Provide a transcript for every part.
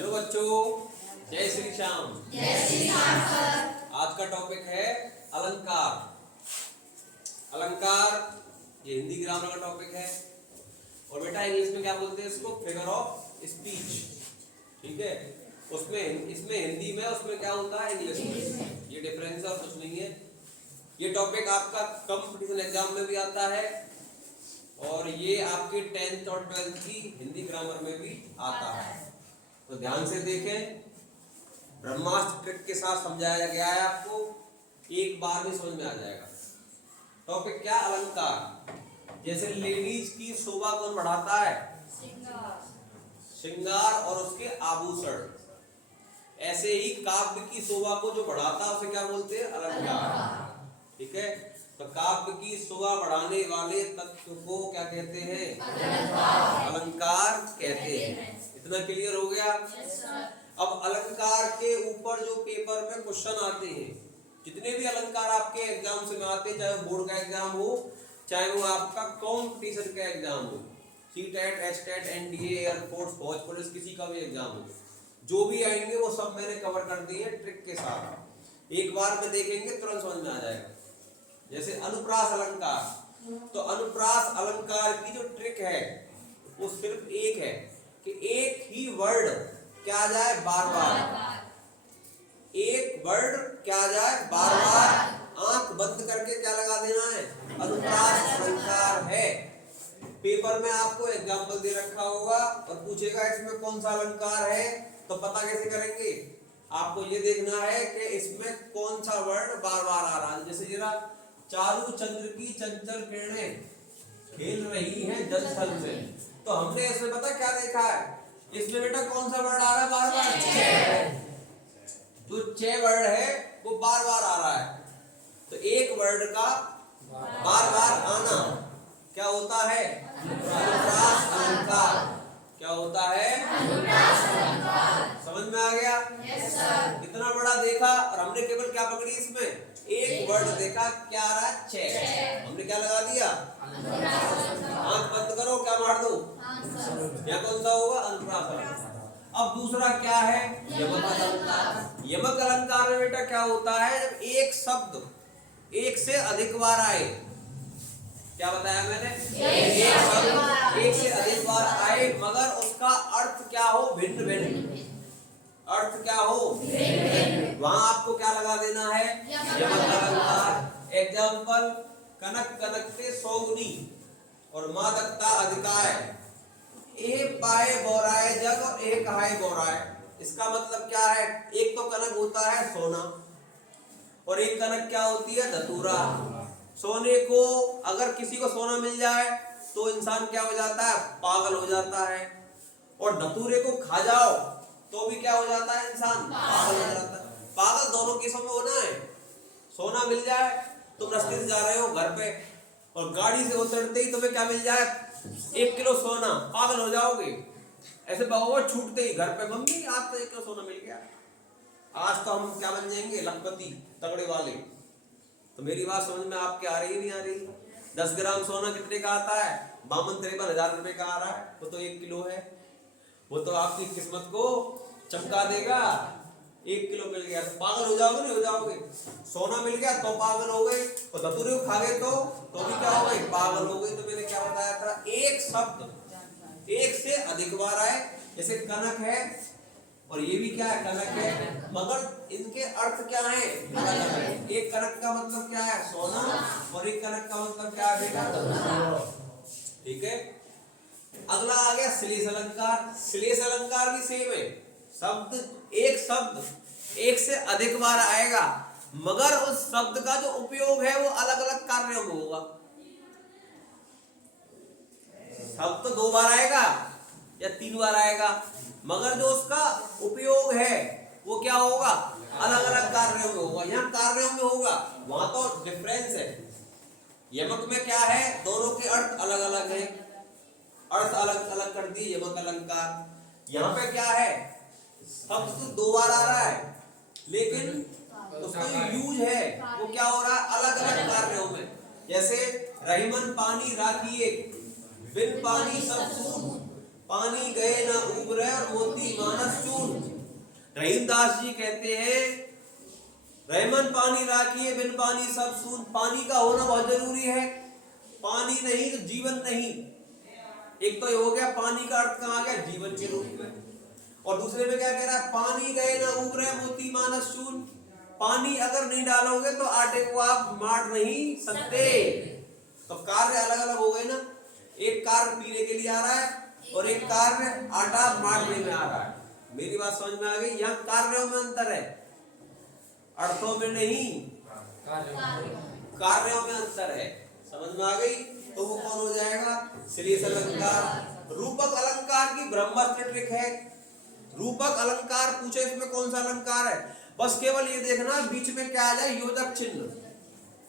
Hello बच्चों, जय श्री श्याम। जय श्री राम सर। आज का टॉपिक है अलंकार। अलंकार ये हिंदी ग्रामर का टॉपिक है और बेटा इंग्लिश में क्या बोलते हैं इसको? Figure of speech. ठीक है, उसमें इसमें हिंदी में उसमें क्या होता है इंग्लिश में। ये डिफरेंस और कुछ नहीं है। ये टॉपिक आपका कंपटीशन एग्जाम में भी आता है और ये आपके 10th और 12th की हिंदी ग्रामर में भी आता है। तो ध्यान से देखें, ब्रह्मास्त्र ट्रिक के साथ समझाया गया है आपको, एक बार में समझ में आ जाएगा। टॉपिक क्या? अलंकार। जैसे लेडीज की शोभा कौन बढ़ाता है? श्रृंगार और उसके आभूषण। ऐसे ही काव्य की शोभा को जो बढ़ाता है उसे क्या बोलते हैं? अलंकार। ठीक है, तो काव्य की शोभा बढ़ाने वाले तत्व को क्या कहते हैं? अलंकार कहते हैं। इतना क्लियर हो गया? अब अलंकार के ऊपर जो पेपर में क्वेश्चन आते हैं, जितने भी अलंकार आपके एग्जाम में आते हैं, चाहे वो बोर्ड का एग्जाम हो, चाहे वो आपका कॉम्पिटिशन का एग्जाम हो, सीटेट, एचटेट, एनडीए, एयरफोर्स, फौज पुलिस, किसी का भी एग्जाम हो, जो भी आएंगे वो सब मैंने कवर कर दिए ट्रिक के साथ। एक बार में देखेंगे तुरंत समझ में आ जाएगा। जैसे अनुप्रास अलंकार, तो अनुप्रास अलंकार की जो ट्रिक है वो सिर्फ एक है कि एक ही वर्ड क्या जाए बार बार, एक वर्ड क्या जाए बार बार, आंख बंद करके क्या लगा देना है? अनुप्रास अलंकार है। पेपर में आपको एग्जाम्पल दे रखा होगा और पूछेगा इसमें कौन सा अलंकार है, तो पता कैसे करेंगे? आपको ये देखना है कि इसमें कौन सा वर्ड बार बार आ रहा है। जैसे जरा, चारू चंद्र की चंचल किरणें खेल रही हैं जल स्थल में, तो हमने इसमें पता क्या देखा है? इसमें बेटा कौन सा वर्ड आ रहा है बार बार? जो चे वर्ड है वो बार बार आ रहा है। तो एक वर्ड का बार बार आना क्या होता है? अनुप्रास अलंकार। क्या होता है? अनुप्रास अलंकार। समझ में आ गया? Yes sir. इतना बड़ा देखा और हमने केवल क्या पकड़ी? इसमें एक वर्ड देखा, क्या आ रहा है? चे। हमने क्या लगा दिया? आंख बंद करो, क्या मार दो? यह कौन सा होगा? अनुप्रास अलंकार। अब दूसरा क्या है? यमक अलंकार। यमक अलंकार में बेटा क्या होता है? जब एक शब्द एक से अधिक बार आए, क्या बताया मैंने? एक शब्द एक से अधिक बार आए मगर उसका अर्थ क्या हो? भिन्न भिन्न। अर्थ क्या हो? वहां आपको क्या लगा देना है? यमक अलंकार। एग्जाम्पल, कनक कनकते सौगुनी और मादकता अधिकाय, एक पाए बोराए जग और एक हाय बोराए। इसका मतलब क्या है? एक तो कनक होता है सोना और एक कनक क्या होती है? धतूरा। सोने को अगर किसी को सोना मिल जाए तो इंसान क्या हो जाता है? पागल हो जाता है। और धतूरे को खा जाओ तो भी क्या हो जाता है? इंसान पागल हो जाता है। पागल दोनों केसों में होना है। सोना मिल जाए, तुम रास्ते से जा रहे हो घर पे और गाड़ी से उतरते ही तुम्हें क्या मिल जाए? 1 किलो सोना, पागल हो जाओगे। ऐसे बहुत छूटते ही घर पे, मम्मी आज तो 1 किलो सोना मिल गया, आज तो हम क्या बन जाएंगे? लखपति, तगड़े वाले। तो मेरी बात समझ में आपके आ रही है नहीं आ रही? 10 ग्राम सोना कितने का आता है? 52-53 रुपए का आ रहा है। वो तो 1 किलो है। वो तो आपकी किस्मत को चमका देगा। 1 किलो मिल गया तो पागल हो जाओगे नहीं हो जाओगे? सोना मिल गया तो पागल हो गए और धतूरे को खा गए तो भी क्या हो गए? पागल हो गए। तो मैंने क्या बताया था? एक शब्द एक से अधिक बार आए, जैसे कनक है और ये भी क्या है? कनक है, मगर इनके अर्थ क्या है? अलग अलग। एक कनक का मतलब क्या है? सोना, और एक कनक का मतलब क्या है बेटा? ठीक है। अगला आ गया श्लेष अलंकार। श्लेष अलंकार भी सेम है। शब्द एक से अधिक बार आएगा मगर उस शब्द का जो उपयोग है वो अलग अलग कार्यों में होगा। शब्द तो 2 बार आएगा या 3 बार आएगा मगर जो उसका उपयोग है वो क्या होगा? अलग अलग कार्यों में होगा। यहाँ कार्यों में होगा, वहां तो डिफरेंस है। यमक में क्या है? दोनों के अर्थ अलग अलग है, अर्थ अलग अलग कर दिए यमक अलंकार। यहाँ पे क्या है? शब्द तो 2 बार आ रहा है लेकिन उसका जो यूज है वो क्या हो रहा है? अलग अलग कार्यों में। जैसे रहीमन पानी राखिए, बिन पानी सब सून, पानी गए ना उबरे और मोती मानस चून। रहीमदास जी कहते हैं रहमन पानी राखिए बिन पानी सब सून। पानी का होना बहुत जरूरी है, पानी नहीं तो जीवन नहीं। एक तो ये हो गया पानी का अर्थ कहाँ आ गया, जीवन के रूप में। और दूसरे में क्या कह रहा है, पानी गए ना उबरे मोती मानस चून। पानी अगर नहीं डालोगे तो आटे को आप मार नहीं सकते। तो कार्य अलग अलग हो गए ना, एक कार्य पीने के लिए आ रहा है और एक कार्य आटा मारने में आ रहा है। मेरी बात समझ में आ गई? यहाँ कार्यों में अंतर है, अर्थों में नहीं, कार्यों में अंतर है। समझ में आ गई? तो वो कौन हो जाएगा, श्लेष अलंकार। रूपक अलंकार की ब्रह्मास्त्र ट्रिक है। रूपक अलंकार पूछे इसमें कौन सा अलंकार है, बस केवल ये देखना बीच में क्या आ जाए, योजक चिन्ह।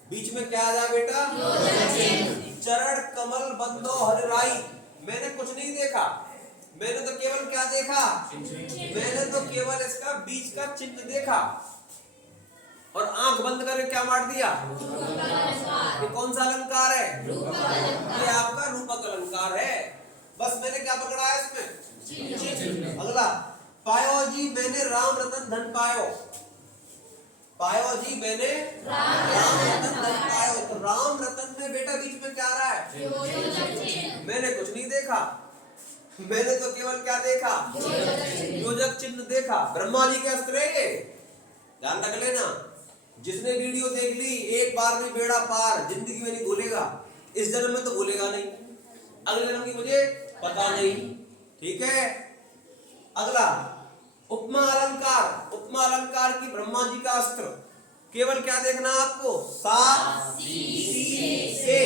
बीच में क्या आ जाए बेटा, योजक चिन्ह। चरण कमल बंदो हरिराई। मैंने कुछ नहीं देखा, मैंने तो केवल क्या देखा, मैंने तो केवल इसका बीच का चिन्ह देखा और आंख बंद करके क्या मार दिया। ये कौन सा अलंकार है, ये आपका रूपक अलंकार है। बस मैंने क्या पकड़ा है इसमें, अगला पायो जी मैंने राम रतन धन पायो। पायो जी मैंने राम रतन धन पायो। तो राम रतन में बेटा बीच में क्या आ रहा है, मैंने कुछ नहीं देखा, मैंने तो केवल क्या देखा, योजक चिन्ह देखा। ब्रह्मा जी के अस्त्र है, ध्यान रख लेना। जिसने वीडियो देख ली एक बार में बेड़ा पार, जिंदगी में नहीं भूलेगा। इस जन्म में तो भूलेगा नहीं, अगले जन्म की मुझे पता नहीं। ठीक है, अगला उपमा अलंकार। उपमा अलंकार की ब्रह्मा जी का अस्त्र, केवल क्या देखना आपको, सा सी से।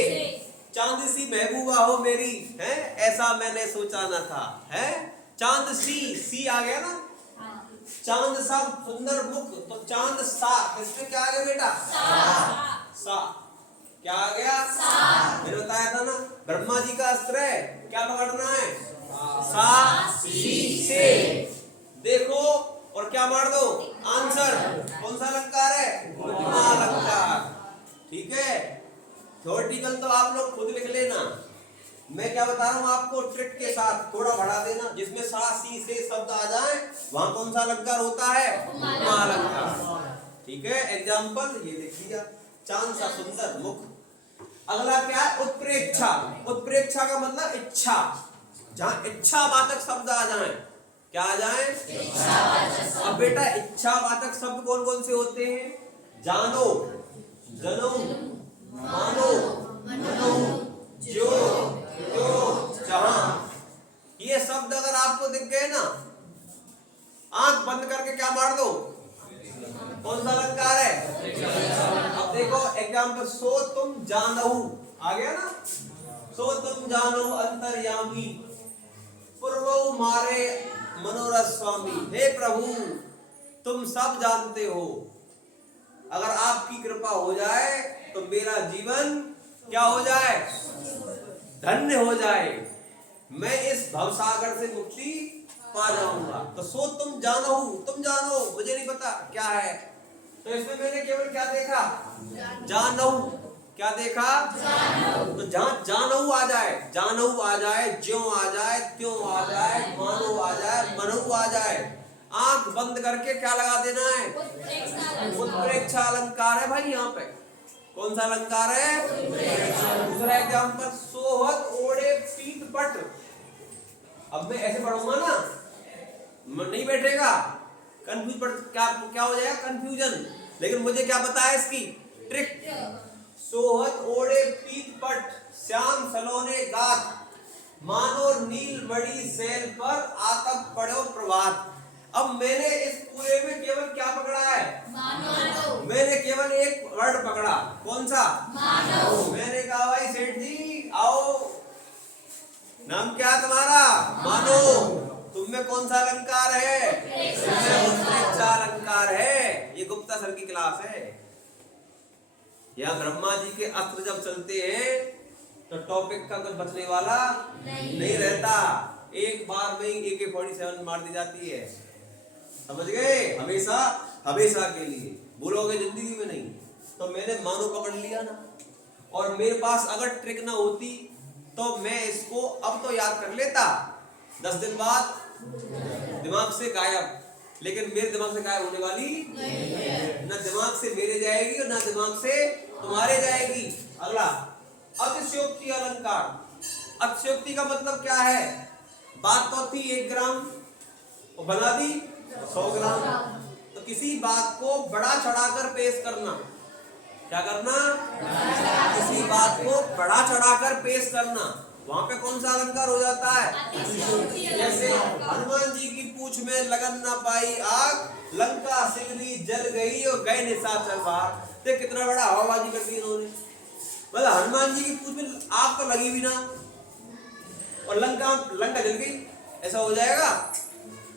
चांद सी महबूबा हो मेरी, है ऐसा मैंने सोचा न था, है चांद सी आ गया ना, चांद सा सुंदर मुख, तो चांद सा, इसमें क्या आ गया बेटा, सा क्या आ गया, मैंने बताया था ना ब्रह्मा जी का अस्त्र है, क्या पकड़ना है, सा सी से। देखो और क्या मार दो, आंसर। कौन सा अलंकार है, उपमा अलंकार। ठीक है, थ्योरेटिकल तो आप लोग खुद लिख लेना, मैं क्या बता रहा हूँ आपको ट्रिक के साथ, थोड़ा बढ़ा देना। जिसमें सा सी से शब्द आ जाए वहां कौन सा अलंकार होता है, उपमा अलंकार। ठीक है, एग्जाम्पल ये लिख दिया, चांद सा सुंदर मुख। अगला क्या है, उत्प्रेक्षा। उत्प्रेक्षा का मतलब इच्छा, जहां इच्छावाचक शब्द आ जाए, क्या आ जाए, इच्छावाचक। अब बेटा इच्छावाचक शब्द कौन कौन से होते हैं, जानो, जनो, मानो, मनो, जो, जहां। ये शब्द अगर आपको दिख गए ना, आंख बंद करके क्या मार दो, कौन सा अलंकार है। अब देखो एग्जाम्पल, सो तुम जानहु आ गया ना, सो तुम जानहु अंतर्यामी, पूर्वो मारे मनोरथ स्वामी। हे प्रभु तुम सब जानते हो, अगर आपकी कृपा हो जाए तो मेरा जीवन क्या हो जाए, धन्य हो जाए, मैं इस भवसागर से मुक्ति पा जाऊंगा। तो सो तुम जानो, तुम जानो, मुझे नहीं पता क्या है। तो इसमें मैंने केवल क्या देखा, जानो, क्या देखा, तो जहां जानो आ जाए, जानो आ जाए, ज्यों आ जाए, त्यों आ जाए, मानो आ जाए, मनो आ जाए, आंख बंद करके क्या लगा देना है, उत्प्रेक्षा अलंकार है भाई। यहाँ पे कौन सा अलंकार है, दूसरा एग्जाम्पल, सोहत ओढ़े पीठ पट। अब मैं ऐसे पढ़ूंगा ना, नहीं बैठेगा, कंफ्यूज पड़, क्या हो जाएगा, कंफ्यूजन। लेकिन मुझे क्या पता है इसकी ट्रिक, सोहत ओढ़े पीठ पट, श्याम सलोने गात, मानो नील मणि सैल पर आतप पड़ो प्रभात। अब मैंने इस पूरे में केवल क्या पकड़ा है, मानो। मैंने केवल एक वर्ड पकड़ा, कौन सा, मानो। मैंने कहा भाई सेठ जी आओ, नाम क्या तुम्हारा, मानो। तुम में कौन सा अलंकार है, उत्प्रेक्षा अलंकार है। ये गुप्ता सर की क्लास है। यहाँ ब्रह्मा जी के अस्त्र जब चलते हैं तो टॉपिक का कुछ बचने वाला नहीं रहता। एक बार में ही AK-47 मार दी जाती है, समझ गए, हमेशा हमेशा के लिए, भूलोगे जिंदगी में नहीं। तो मैंने मानो पकड़ लिया ना, और मेरे पास अगर ट्रिक ना होती तो मैं इसको अब तो याद कर लेता, 10 दिन बाद दिमाग से गायब। लेकिन मेरे दिमाग से गायब होने वाली नहीं है। ना दिमाग से मेरे जाएगी और ना दिमाग से तुम्हारे जाएगी। अगला, अतिशयोक्ति अलंकार। अतिशयोक्ति का मतलब क्या है? बात तो थी 1 ग्राम और बना दी 100 ग्राम। तो किसी बात को बड़ा चढ़ाकर पेश करना। क्या करना? किसी बात को बड़ा चढ़ाकर पेश करना। वहां पे कौन सा अलंकार हो जाता है? जैसे हनुमान जी की पूंछ में लगन ना पाई आग, लंका सिगरी जल गई और गए निशाचर बाहर। तो कितना बड़ा हवाबाजी कर दी इन्होंने। मतलब हनुमान जी की पूंछ में आग तो लगी भी ना और लंका जल गई, ऐसा हो जाएगा?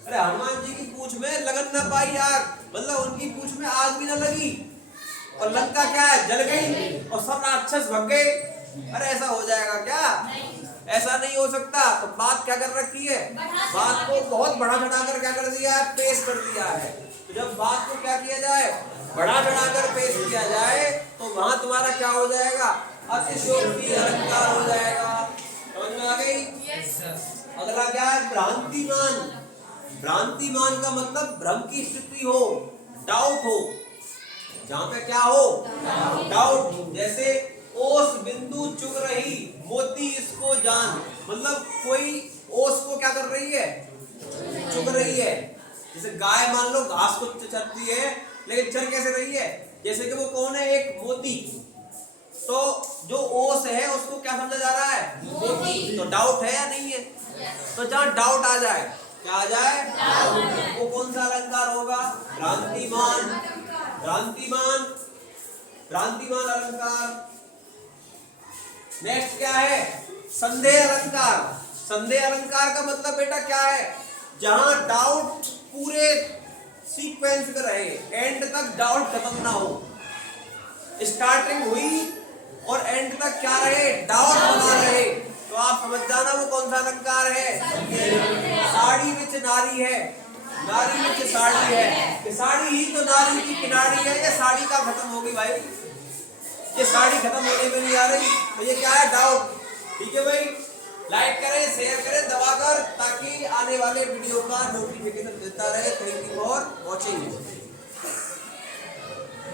अरे हनुमान जी की पूंछ में लगन ना पाई आग, मतलब उनकी पूंछ में आग भी ना लगी और लंका क्या है? जल गई और सब राक्षस भग गए। अरे ऐसा हो जाएगा क्या? ऐसा नहीं हो सकता। तो बात क्या कर रखी है? बात को बहुत बड़ा चढ़ाकर क्या कर दिया है? पेश कर दिया है। तो जब बात को क्या किया जाए? बड़ा चढ़ाकर पेश किया जाए तो वहां तुम्हारा क्या हो जाएगा? अतिशयोक्ति अलंकार हो जाएगा। समझ में आ गई? अगला क्या है? भ्रांतिमान। भ्रांतिमान का मतलब भ्रम की स्थिति हो, डाउट हो। जहां पे क्या हो? डाउट। जैसे ओस बिंदु चुग रही, मोती इसको जान। मतलब कोई ओस को क्या कर रही है? चुग रही है। जैसे गाय मान लो घास को चरती है, लेकिन चर कैसे रही है? जैसे कि वो कौन है? एक मोती। तो जो ओस है उसको क्या समझा जा रहा है? मोती। तो डाउट है या नहीं है? तो जहां डाउट आ जाए, क्या आ जाए? वो कौन सा अलंकार होगा? भ्रांतिमान। भ्रांतिमान, भ्रांतिमान अलंकार। नेक्स्ट क्या है? संदेह अलंकार। संदेह अलंकार का मतलब बेटा क्या है? जहां डाउट पूरे सीक्वेंस में रहे, एंड तक डाउट खत्म ना हो। स्टार्टिंग हुई और एंड तक क्या रहे? डाउट बना रहे। तो आप समझ जाना वो कौन सा अलंकार है? साड़ी विच नारी है, नारी विच साड़ी है। कि साड़ी ही तो नारी की किनारी है। ये साड़ी का खत्म होगी भाई, ये साड़ी खत्म होने में नहीं आ रही। तो ये क्या है? डाउट। ठीक है भाई, लाइक करें, शेयर करें दबाकर, ताकि आने वाले वीडियो का नोटिफिकेशन देता रहे। Thank you for watching.